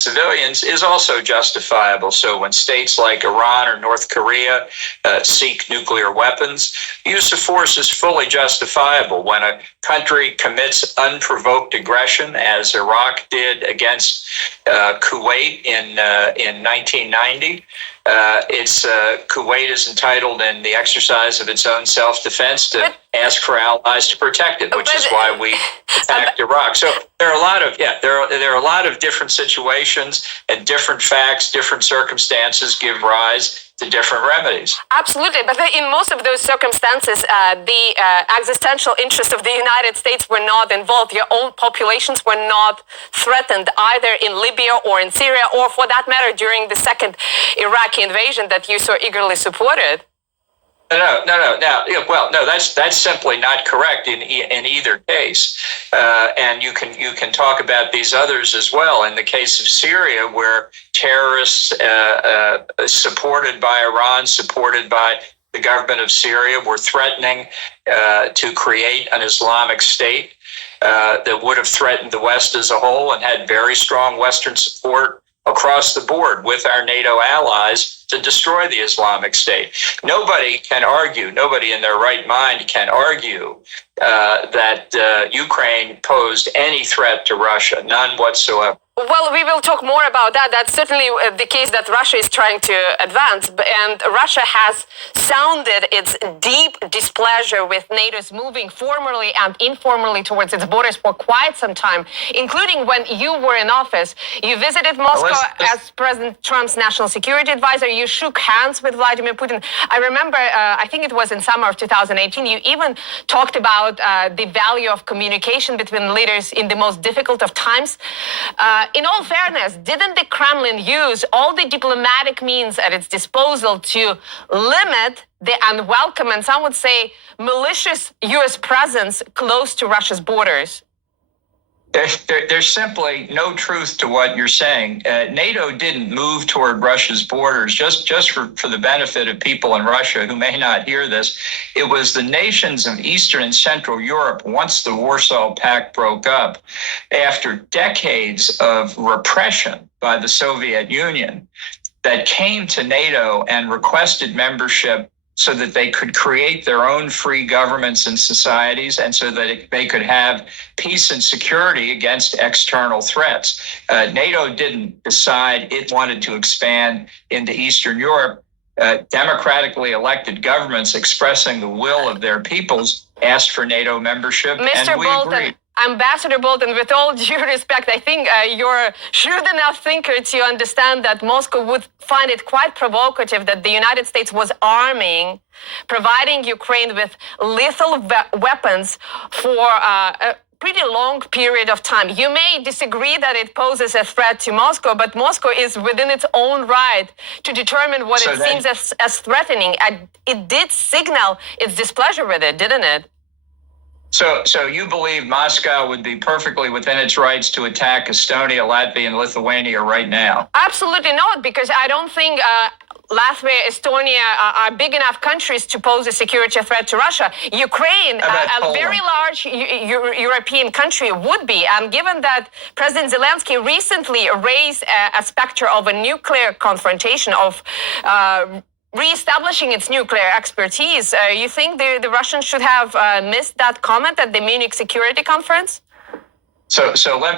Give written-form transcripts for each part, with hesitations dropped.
civilians is also justifiable. So when states like Iran or North Korea seek nuclear weapons, use of force is fully justifiable. When a country commits unprovoked aggression, as Iraq did against Kuwait in 1990, Kuwait is entitled in the exercise of its own self-defense to ask for allies to protect it, which is why we attacked Iraq. So there are a lot of there are a lot of different situations, and different facts, different circumstances give rise to different remedies. Absolutely, but in most of those circumstances, the existential interests of the United States were not involved. Your own populations were not threatened either in Libya or in Syria, or for that matter, during the second Iraqi invasion that you so eagerly supported. No. That's simply not correct in either case, and you can talk about these others as well. In the case of Syria, where terrorists supported by Iran, supported by the government of Syria, were threatening to create an Islamic State that would have threatened the West as a whole, and had very strong Western support across the board with our NATO allies to destroy the Islamic State. Nobody can argue, nobody in their right mind can argue that Ukraine posed any threat to Russia, none whatsoever. Well, we will talk more about that. That's certainly the case that Russia is trying to advance. And Russia has sounded its deep displeasure with NATO's moving formally and informally towards its borders for quite some time, including when you were in office. You visited Moscow as President Trump's national security advisor. You shook hands with Vladimir Putin. I remember, I think it was in summer of 2018, you even talked about the value of communication between leaders in the most difficult of times. In all fairness, didn't the Kremlin use all the diplomatic means at its disposal to limit the unwelcome and some would say malicious U.S. presence close to Russia's borders? There's simply no truth to what you're saying. NATO didn't move toward Russia's borders just for the benefit of people in Russia who may not hear this. It was the nations of Eastern and Central Europe, once the Warsaw Pact broke up, after decades of repression by the Soviet Union, that came to NATO and requested membership so that they could create their own free governments and societies, and so that they could have peace and security against external threats. NATO didn't decide it wanted to expand into Eastern Europe. Democratically elected governments expressing the will of their peoples asked for NATO membership, Mr. and we agreed. Ambassador Bolton, with all due respect, I think you're a shrewd enough thinker to understand that Moscow would find it quite provocative that the United States was providing Ukraine with lethal weapons for a pretty long period of time. You may disagree that it poses a threat to Moscow, but Moscow is within its own right to determine what it seems as threatening. And it did signal its displeasure with it, didn't it? So you believe Moscow would be perfectly within its rights to attack Estonia, Latvia, and Lithuania right now? Absolutely not, because I don't think Latvia, Estonia are big enough countries to pose a security threat to Russia. Ukraine, a very large European country, would be. And given that President Zelensky recently raised a specter of a nuclear confrontation, of reestablishing its nuclear expertise, you think the Russians should have missed that comment at the Munich Security Conference? So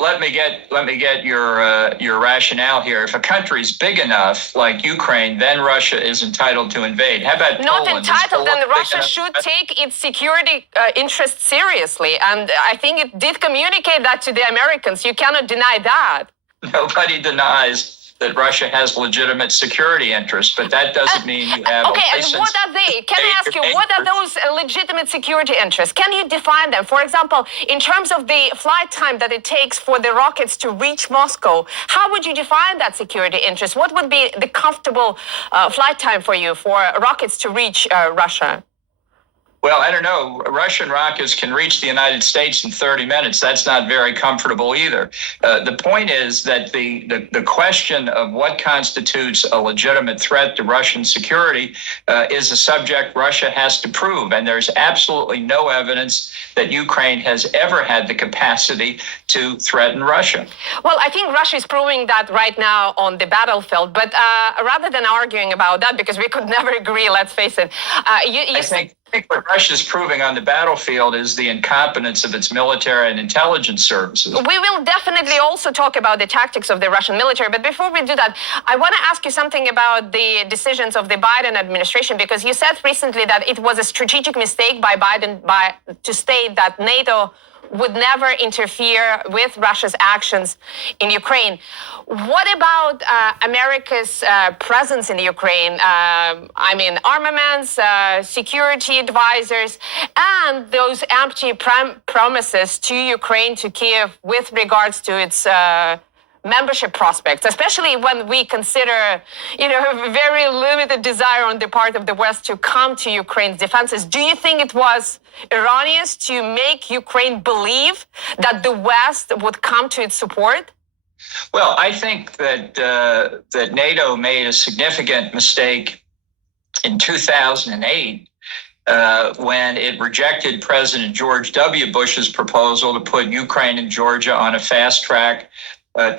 let me get your rationale here. If a country's big enough, like Ukraine, then Russia is entitled to invade. How about not Poland? Entitled? Then Russia should take its security interests seriously, and I think it did communicate that to the Americans. You cannot deny that. Nobody denies that Russia has legitimate security interests, but that doesn't mean you have okay, a license. and what are they? Can I ask you, what are those legitimate security interests? Can you define them? For example, in terms of the flight time that it takes for the rockets to reach Moscow, how would you define that security interest? What would be the comfortable flight time for you for rockets to reach Russia? Well, I don't know. Russian rockets can reach the United States in 30 minutes. That's not very comfortable either. The point is that the question of what constitutes a legitimate threat to Russian security is a subject Russia has to prove. And there's absolutely no evidence that Ukraine has ever had the capacity to threaten Russia. Well, I think Russia is proving that right now on the battlefield. But rather than arguing about that, because we could never agree, let's face it, I think what Russia is proving on the battlefield is the incompetence of its military and intelligence services. We will definitely also talk about the tactics of the Russian military. But before we do that, I want to ask you something about the decisions of the Biden administration, because you said recently that it was a strategic mistake by Biden to state that NATO would never interfere with Russia's actions in Ukraine. What about America's presence in Ukraine? I mean, armaments, security advisors, and those empty promises to Ukraine, to Kiev, with regards to its membership prospects, especially when we consider, a very limited desire on the part of the West to come to Ukraine's defenses. Do you think it was erroneous to make Ukraine believe that the West would come to its support? Well, I think that that NATO made a significant mistake in 2008 when it rejected President George W. Bush's proposal to put Ukraine and Georgia on a fast track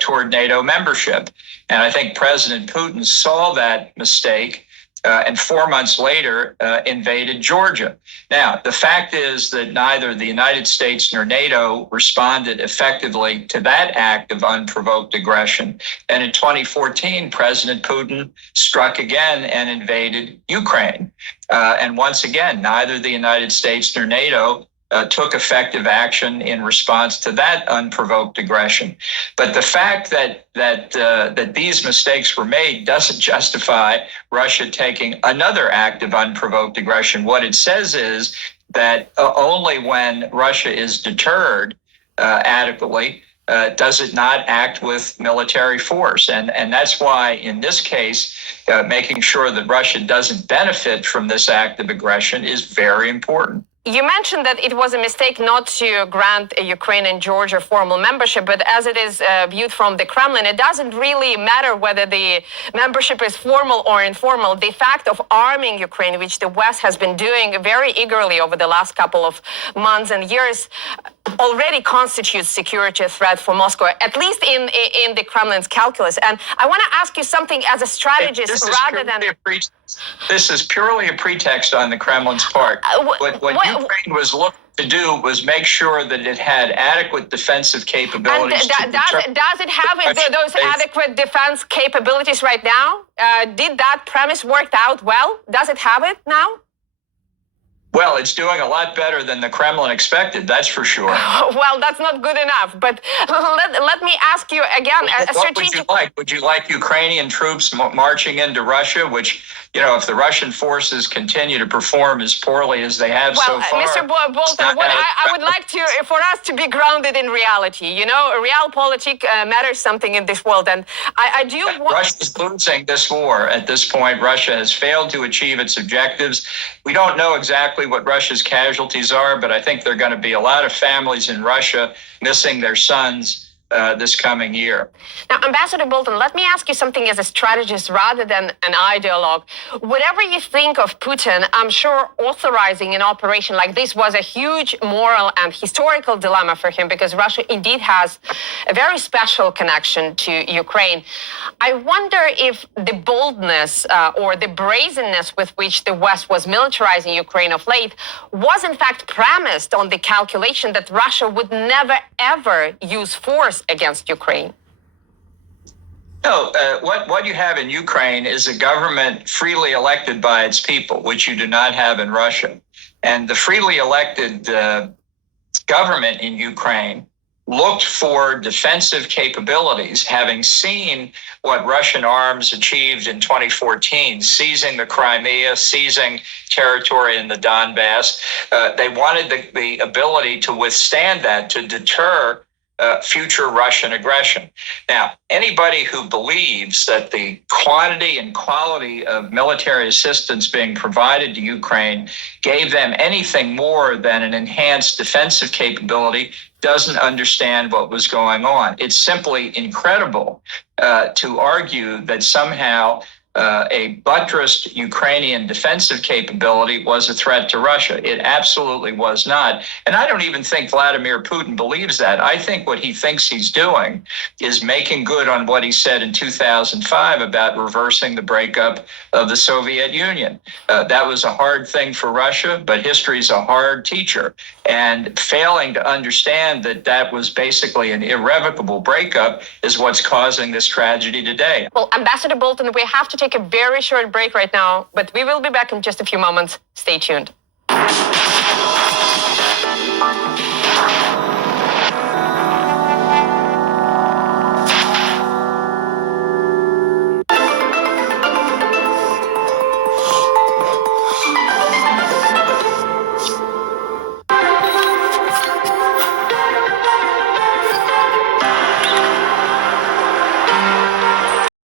toward NATO membership. And I think President Putin saw that mistake and 4 months later invaded Georgia. Now, the fact is that neither the United States nor NATO responded effectively to that act of unprovoked aggression. And in 2014, President Putin struck again and invaded Ukraine. And once again, neither the United States nor NATO took effective action in response to that unprovoked aggression. But the fact that these mistakes were made doesn't justify Russia taking another act of unprovoked aggression. What it says is that only when Russia is deterred adequately does it not act with military force. And that's why, in this case, making sure that Russia doesn't benefit from this act of aggression is very important. You mentioned that it was a mistake not to grant Ukraine and Georgia formal membership, but as it is viewed from the Kremlin, it doesn't really matter whether the membership is formal or informal. The fact of arming Ukraine, which the West has been doing very eagerly over the last couple of months and years, already constitutes security threat for Moscow, at least in the Kremlin's calculus. And I want to ask you something as a strategist rather than... This is purely a pretext on the Kremlin's part. What Ukraine was looking to do was make sure that it had adequate defensive capabilities. And does it have those adequate defense capabilities right now? Did that premise work out well? Does it have it now? Well, it's doing a lot better than the Kremlin expected, that's for sure. Well, that's not good enough. But let me ask you again. What would you like? Would you like Ukrainian troops marching into Russia, which, if the Russian forces continue to perform as poorly as they have so far? Well, Mr. Bolton, I would like for us to be grounded in reality. Realpolitik matters something in this world. And I do want... Russia's losing this war at this point. Russia has failed to achieve its objectives. We don't know exactly what Russia's casualties are, but I think there are going to be a lot of families in Russia missing their sons this coming year. Now, Ambassador Bolton, let me ask you something as a strategist rather than an ideologue. Whatever you think of Putin, I'm sure authorizing an operation like this was a huge moral and historical dilemma for him, because Russia indeed has a very special connection to Ukraine. I wonder if the boldness or the brazenness with which the West was militarizing Ukraine of late was in fact premised on the calculation that Russia would never ever use force against Ukraine. No, what you have in Ukraine is a government freely elected by its people, which you do not have in Russia. And the freely elected government in Ukraine looked for defensive capabilities, having seen what Russian arms achieved in 2014, seizing the Crimea, seizing territory in the Donbass. They wanted the ability to withstand that, to deter future Russian aggression. Now, anybody who believes that the quantity and quality of military assistance being provided to Ukraine gave them anything more than an enhanced defensive capability doesn't understand what was going on. It's simply incredible to argue that somehow a buttressed Ukrainian defensive capability was a threat to Russia. It absolutely was not. And I don't even think Vladimir Putin believes that. I think what he thinks he's doing is making good on what he said in 2005 about reversing the breakup of the Soviet Union. That was a hard thing for Russia, but history's a hard teacher. And failing to understand that that was basically an irrevocable breakup is what's causing this tragedy today. Well, Ambassador Bolton, we have to take a very short break right now, but we will be back in just a few moments. Stay tuned.